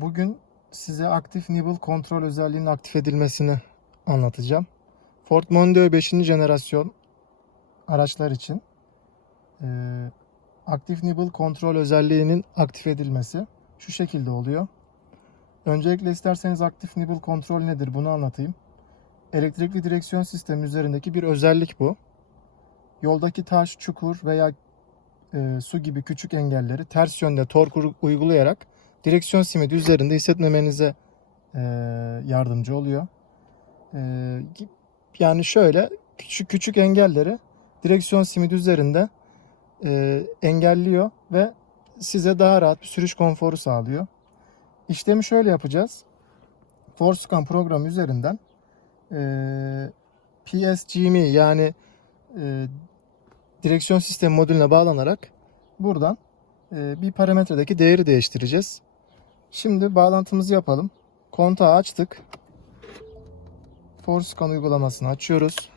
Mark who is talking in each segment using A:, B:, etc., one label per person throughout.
A: Bugün size aktif nibble kontrol özelliğinin aktif edilmesini anlatacağım. Ford Mondeo 5. jenerasyon araçlar için e, aktif nibble kontrol özelliğinin aktif edilmesi şu şekilde oluyor. Öncelikle isterseniz aktif nibble kontrol nedir bunu anlatayım. Elektrikli direksiyon sistemi üzerindeki bir özellik bu. Yoldaki taş, çukur veya e, su gibi küçük engelleri ters yönde tork uygulayarak direksiyon simidi üzerinde hissetmemenize e, yardımcı oluyor. E, yani şöyle küçük küçük engelleri direksiyon simidi üzerinde e, engelliyor ve size daha rahat bir sürüş konforu sağlıyor. İşlemi şöyle yapacağız. Forscan programı üzerinden e, PSGMI yani direksiyon sistemi modülüne bağlanarak buradan bir parametredeki değeri değiştireceğiz. Şimdi bağlantımızı yapalım. Kontağı açtık. Forscan uygulamasını açıyoruz.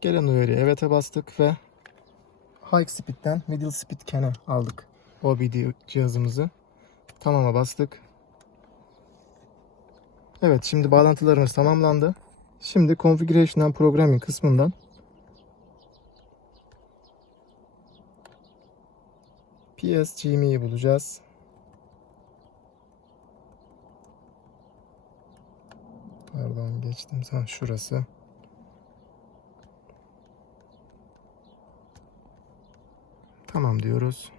A: Gelen uyarıya evet'e bastık ve High Speed'den Middle Speed can'e aldık OBD cihazımızı. Tamam'a bastık. Evet şimdi bağlantılarımız tamamlandı. Şimdi Configuration and Programming kısmından PSGM'yi bulacağız. Pardon geçtim. Ha, şurası. Tamam diyoruz.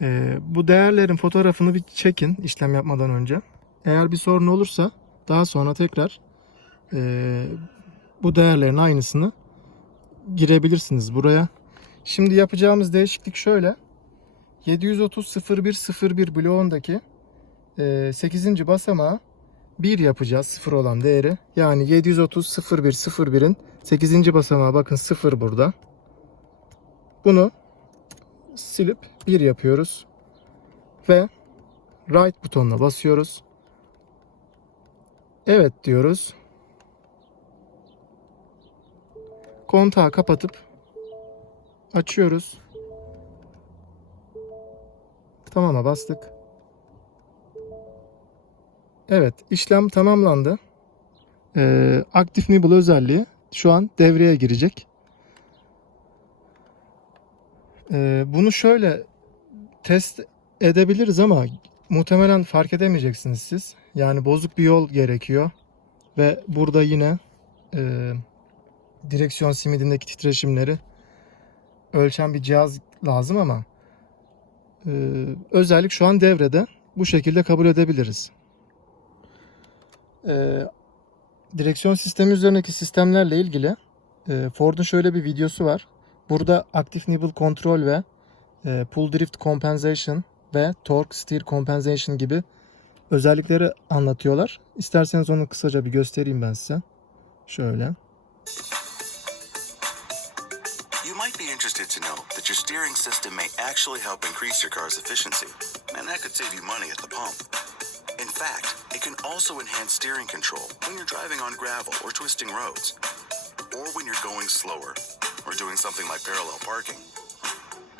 A: Ee, bu değerlerin fotoğrafını bir çekin işlem yapmadan önce. Eğer bir sorun olursa daha sonra tekrar e, bu değerlerin aynısını girebilirsiniz buraya. Şimdi yapacağımız değişiklik şöyle. 730.01.01 bloğundaki e, 8. basamağı 1 yapacağız sıfır olan değeri. Yani 730.01.01'in 8. basamağı bakın 0 burada. Bunu silip 1 yapıyoruz. Ve right butonuna basıyoruz. Evet diyoruz. Kontağı kapatıp açıyoruz. Tamam'a bastık. Evet, işlem tamamlandı. Ee, aktif nibble özelliği şu an devreye girecek. Ee, bunu şöyle test edebiliriz ama muhtemelen fark edemeyeceksiniz siz. Yani bozuk bir yol gerekiyor. Ve burada yine e, direksiyon simidindeki titreşimleri ölçen bir cihaz lazım ama e, özellik şu an devrede. Bu şekilde kabul edebiliriz. E, direksiyon sistemi üzerindeki sistemlerle ilgili e, Ford'un şöyle bir videosu var. Burada Active Nibble Control ve e, Pull Drift Compensation ve Torque Steer Compensation gibi özellikleri anlatıyorlar. İsterseniz onu kısaca bir göstereyim ben size. Şöyle.
B: Interested to know that your steering system may actually help increase your car's efficiency, and that could save you money at the pump. In fact, it can also enhance steering control when you're driving on gravel or twisting roads, or when you're going slower, or doing something like parallel parking.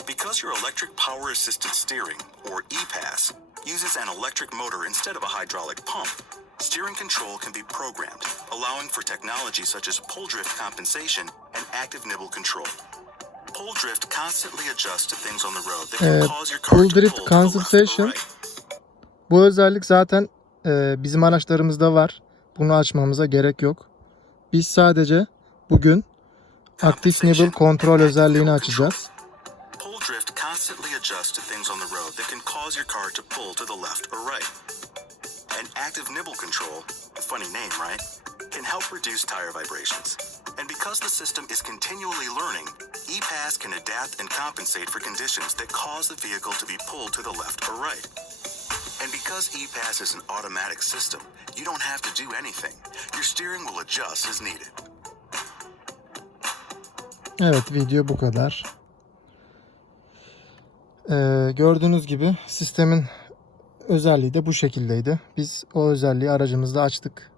B: Because your electric power assisted steering, or EPAS, uses an electric motor instead of a hydraulic pump, steering control can be programmed, allowing for technology such as pull drift compensation and active nibble control. Pull drift constantly adjusts to things on the road that can
A: Evet,
B: cause your car
A: pull
B: to
A: drift
B: pull to the left or
A: compensation
B: right.
A: Bu özellik zaten e, bizim araçlarımızda var. Bunu açmamıza gerek yok. Biz sadece bugün aktif nibble kontrol özelliğini açacağız.
B: Pull drift constantly adjusts to things on the road that can cause your car to pull to the left or right. And active nibble control, funny name, right? Can help reduce tire vibrations. And because the system is continually learning, EPAS can adapt and compensate for conditions that cause the vehicle to be pulled to the left or right. And because EPAS is an automatic system, you don't have to do anything. Your steering will adjust as needed.
A: Evet video bu kadar. Ee, gördüğünüz gibi sistemin özelliği de bu şekildeydi. Biz o özelliği aracımızda açtık.